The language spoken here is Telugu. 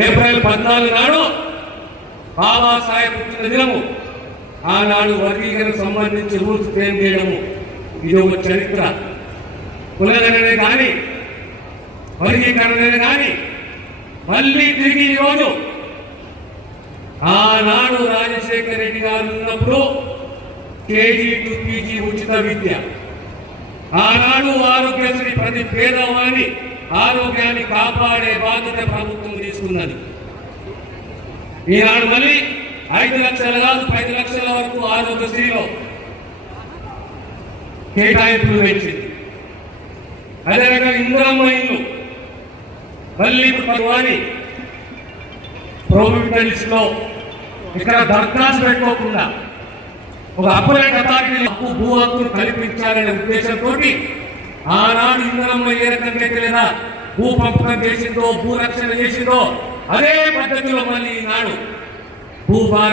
ఏప్రిల్ 14 నాడు బాబాసాహెబ్ పుట్టిన దినము. ఆనాడు వర్గీకరణకు సంబంధించి రూల్స్ ఫ్రేమ్ చేయడము ఇది ఒక చరిత్ర. కులగణనే కానీ వర్గీకరణనే కానీ మళ్ళీ తిరిగి ఈరోజు ఆనాడు రాజశేఖర రెడ్డి గారు ఉన్నప్పుడు కేజీ టు పీజీ ఉచిత విద్య, ఆనాడు ఆరోగ్యశ్రీ ప్రతి పేదవాని ఆరోగ్యాన్ని కాపాడే బాధ్యత ప్రభుత్వం తీసుకున్నది. ఈనాడు మళ్ళీ 5 లక్షలు కాదు 10 లక్షల వరకు ఆరోగ్యశ్రీలో కేటాయింపులు పెంచింది. అదేవిధంగా ఇందిరమ్మ ఇల్లు మళ్ళీ ప్రభుత్వాన్ని ప్రోవిడెన్స్ లో ఇక్కడ దరఖాస్తు పెట్టుకోకుండా ఒక అపరేట్ అథారిటీ భూ హక్కును కల్పించాలనే ఉద్దేశంతో ఆనాడు ఇందిరమ్మ ఏ రకంగా లేదా భూ పంపకం చేసిందో భూ రక్షణ చేసిందో అదే పద్ధతిలో మళ్ళీ ఈనాడు భూభారత